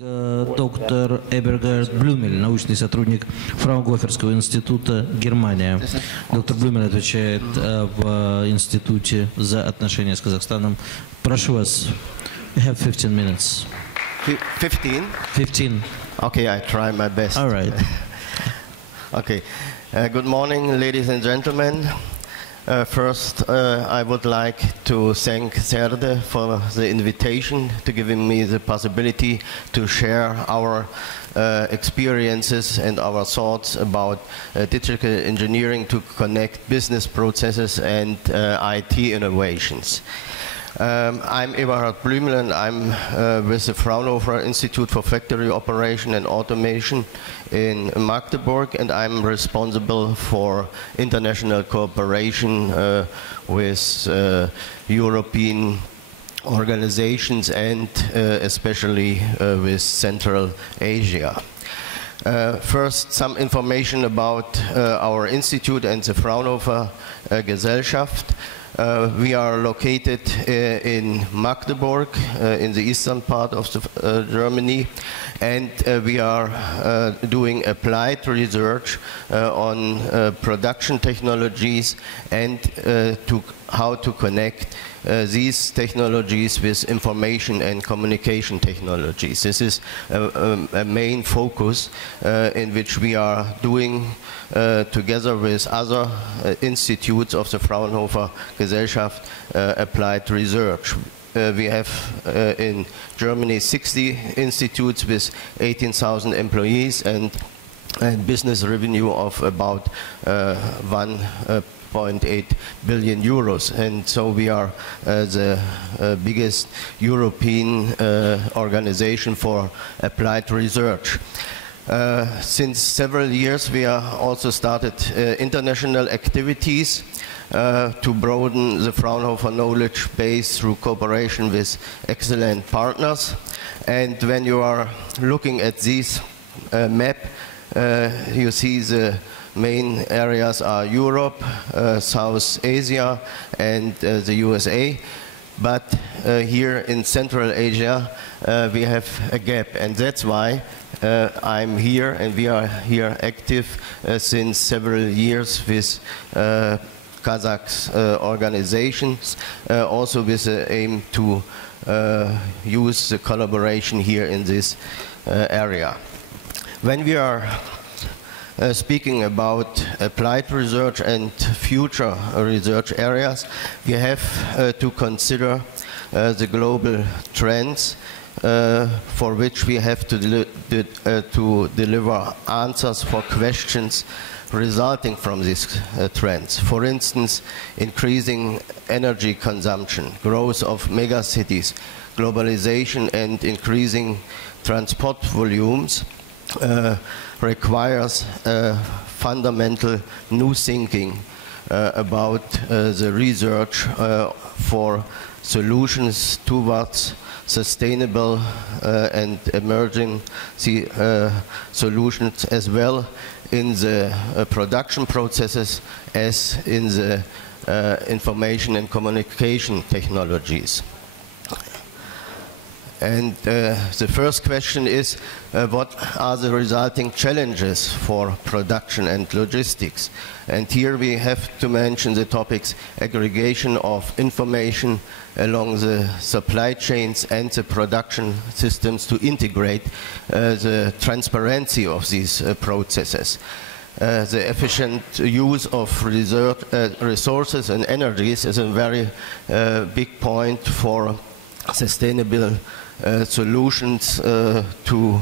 Доктор Эбергард Блюмель, научный сотрудник Фраунгоферского института, Германия. Доктор Блюмель отвечает в институте за отношения с Казахстаном. Прошу вас. You have 15 minutes. 15? 15. Okay, I try my best. All right. Okay. Good morning, ladies and gentlemen. First, I would like to thank Sfere for the invitation, to giving me the possibility to share our experiences and our thoughts about digital engineering to connect business processes and IT innovations. I'm Eberhard Blümel, and I'm with the Fraunhofer Institute for Factory Operation and Automation in Magdeburg, and I'm responsible for international cooperation with European organizations and especially with Central Asia. First, some information about our institute and the Fraunhofer Gesellschaft. We are located in Magdeburg, in the eastern part of Germany, and we are doing applied research on production technologies and how to connect these technologies with information and communication technologies. This is a main focus in which we are doing together with other institutes of the Fraunhofer Gesellschaft applied research. We have in Germany 60 institutes with 18,000 employees and business revenue of about 1.8 billion euros, and so we are the biggest European organization for applied research. Since several years we are also started international activities to broaden the Fraunhofer knowledge base through cooperation with excellent partners. And when you are looking at this map, you see the main areas are Europe, South Asia, and the USA. But here in Central Asia, we have a gap, and that's why I'm here, and we are here active since several years with Kazakh organizations, also with the aim to use the collaboration here in this area. When we are speaking about applied research and future research areas, we have to consider the global trends for which we have to deliver answers for questions resulting from these trends. For instance, increasing energy consumption, growth of megacities, globalization, and increasing transport volumes requires fundamental new thinking about the research for solutions towards sustainable and emerging solutions, as well in the production processes as in the information and communication technologies. And the first question is, what are the resulting challenges for production and logistics? And here we have to mention the topics aggregation of information along the supply chains and the production systems to integrate the transparency of these processes. The efficient use of resources and energies is a very big point for sustainable solutions to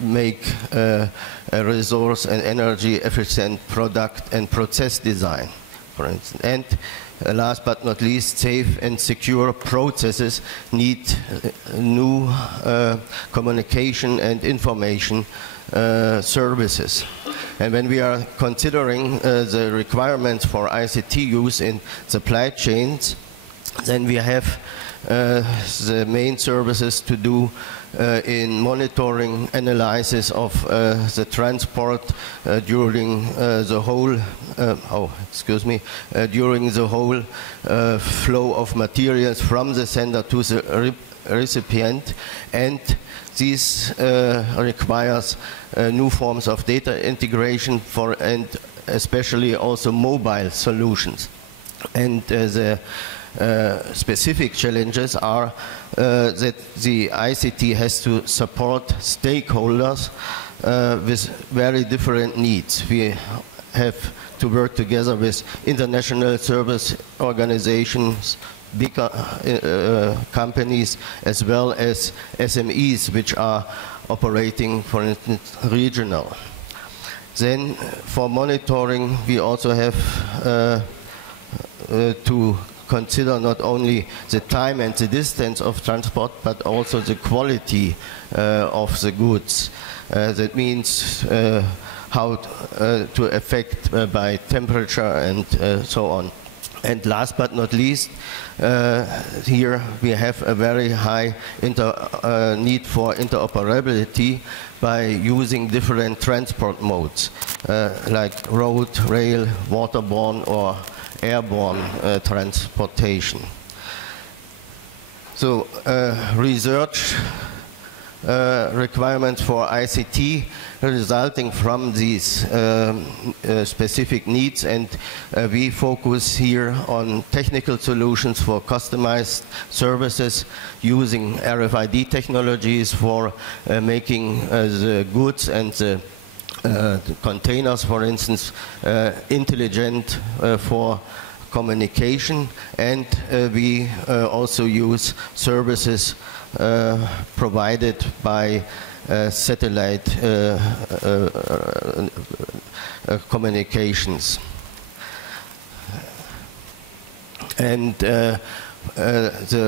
make a resource and energy efficient product and process design, for instance. And last but not least, safe and secure processes need new communication and information services. And when we are considering the requirements for ICT use in supply chains, Then we have the main services to do in monitoring, analysis of the transport during the whole, during the whole flow of materials from the sender to the recipient, and this requires new forms of data integration and especially also mobile solutions. And the specific challenges are that the ICT has to support stakeholders with very different needs. We have to work together with international service organizations, big companies, as well as SMEs, which are operating, for instance, regional. Then for monitoring, we also have to consider not only the time and the distance of transport, but also the quality of the goods. That means how to affect by temperature and so on. And last but not least, here we have a very high need for interoperability by using different transport modes, like road, rail, waterborne, or airborne transportation. So research requirements for ICT resulting from these specific needs, and we focus here on technical solutions for customized services using RFID technologies for making the goods and the containers, for instance, intelligent for communication, and we also use services provided by satellite communications. And the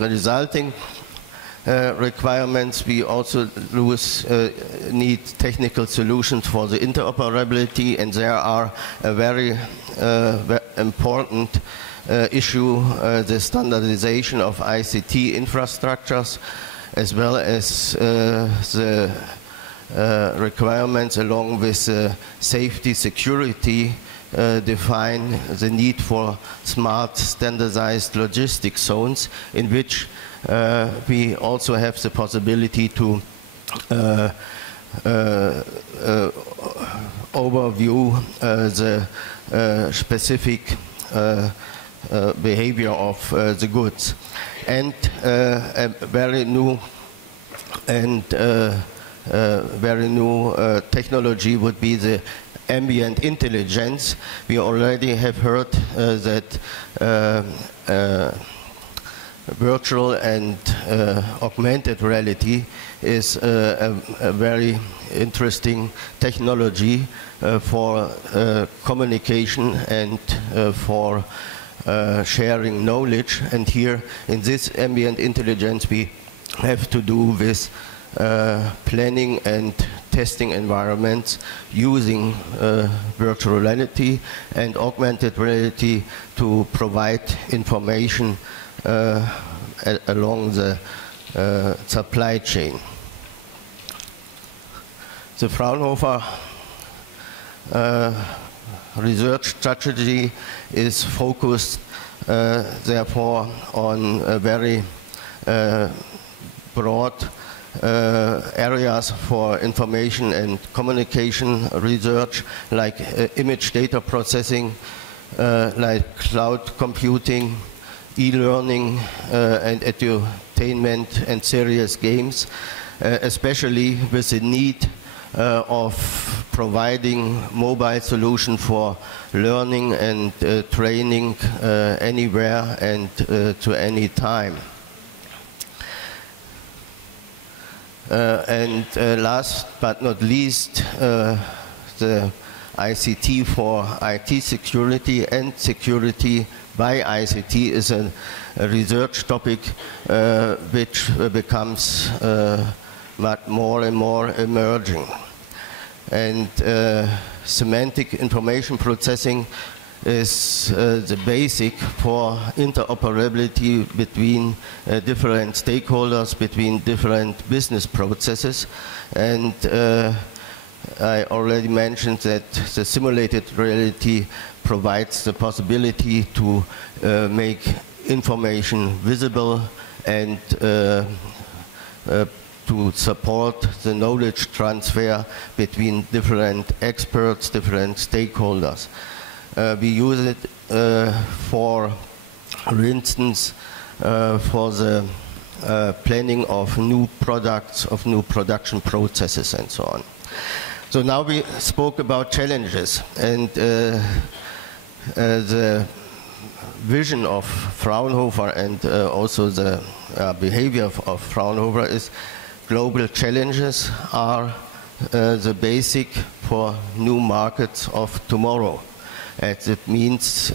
resulting requirements, we also need technical solutions for the interoperability, and there are a very important issue, the standardization of ICT infrastructures, as well as the requirements along with safety, security, define the need for smart, standardized logistic zones, in which we also have the possibility to overview the specific behavior of the goods. And a very new technology would be the ambient intelligence. We already have heard that virtual and augmented reality is a very interesting technology for communication and for sharing knowledge. And here in this ambient intelligence we have to do with planning and testing environments using virtual reality and augmented reality to provide information along the supply chain. The Fraunhofer research strategy is focused therefore on a very broad areas for information and communication research, like image data processing, like cloud computing, e-learning and edutainment and serious games, especially with the need of providing mobile solution for learning and training anywhere and to any time. And last but not least, the ICT for IT security and security by ICT is a research topic which becomes more and more emerging. And semantic information processing is the basic for interoperability between different stakeholders, between different business processes. And I already mentioned that the simulated reality provides the possibility to make information visible and to support the knowledge transfer between different experts, different stakeholders. We use it for instance, for the planning of new products, of new production processes and so on. So now we spoke about challenges, and the vision of Fraunhofer and also the behavior of Fraunhofer is global challenges are the basic for new markets of tomorrow. And it means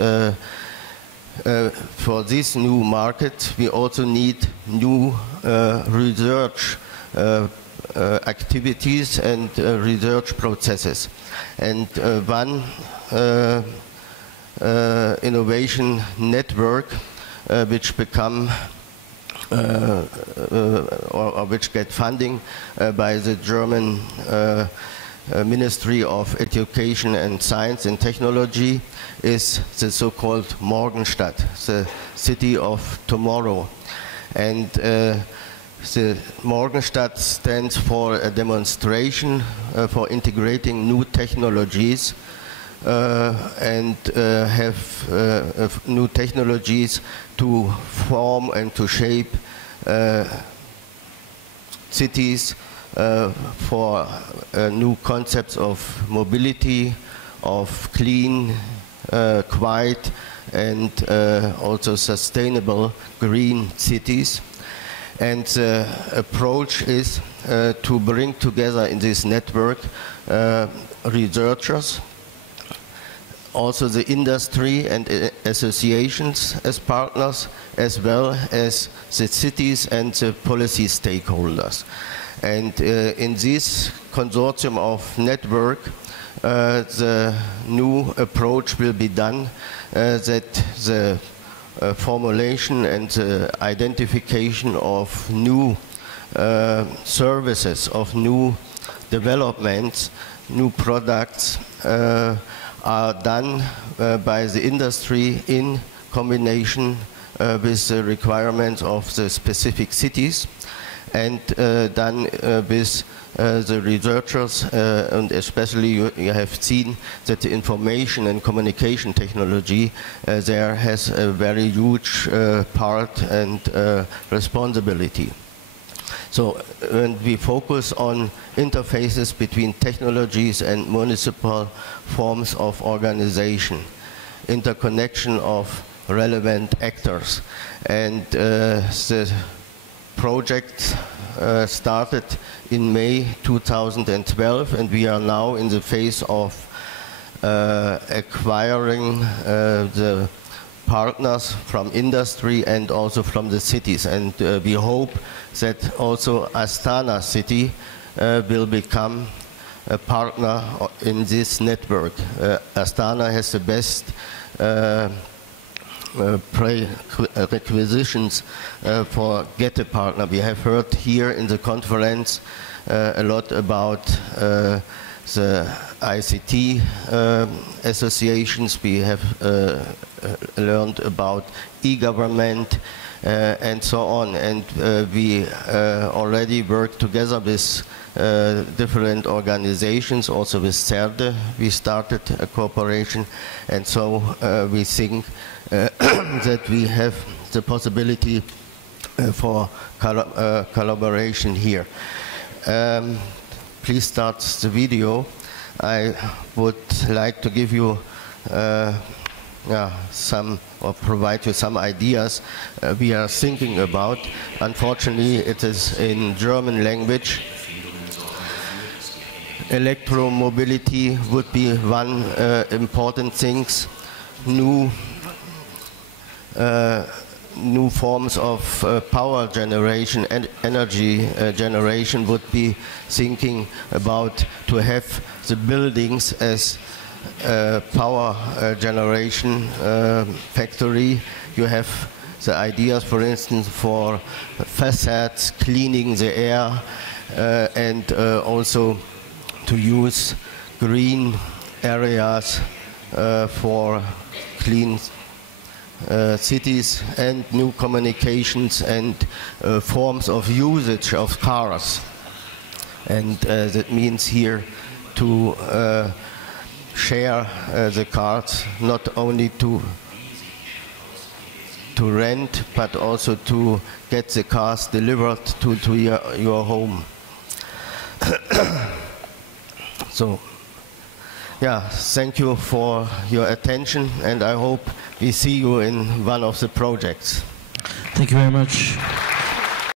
for this new market we also need new research activities and research processes. And one innovation network which become or which get funding by the German Ministry of Education and Science and Technology is the so-called Morgenstadt, the city of tomorrow. And the Morgenstadt stands for a demonstration for integrating new technologies and have new technologies to form and to shape cities for new concepts of mobility, of clean, quiet, and also sustainable green cities. And the approach is to bring together in this network researchers, also the industry and associations as partners, as well as the cities and the policy stakeholders. And in this consortium of network, the new approach will be done that the formulation and the identification of new services, of new developments, new products are done by the industry in combination with the requirements of the specific cities, and done with the researchers, and especially you have seen that the information and communication technology there has a very huge part and responsibility. So when we focus on interfaces between technologies and municipal forms of organization, interconnection of relevant actors, and the project started in May 2012, and we are now in the phase of acquiring the partners from industry and also from the cities, and we hope that also Astana city will become a partner in this network. Astana has the best prerequisitions for get a partner. We have heard here in the conference a lot about the ICT associations. We have learned about e-government and so on, and we already work together with different organizations, also with sfere. We started a cooperation, and so we think that we have the possibility for collaboration here. Please start the video. I would like to give you some, or provide you some ideas we are thinking about. Unfortunately, it is in German language. Electromobility would be one important thing. New forms of power generation and energy generation would be thinking about to have the buildings as power generation factory. You have the ideas, for instance, for facades, cleaning the air, and also to use green areas for clean cities and new communications and forms of usage of cars. And that means here to share the cars, not only to rent, but also to get the cars delivered to your home. So, yeah, thank you for your attention, and I hope we see you in one of the projects. Thank you very much.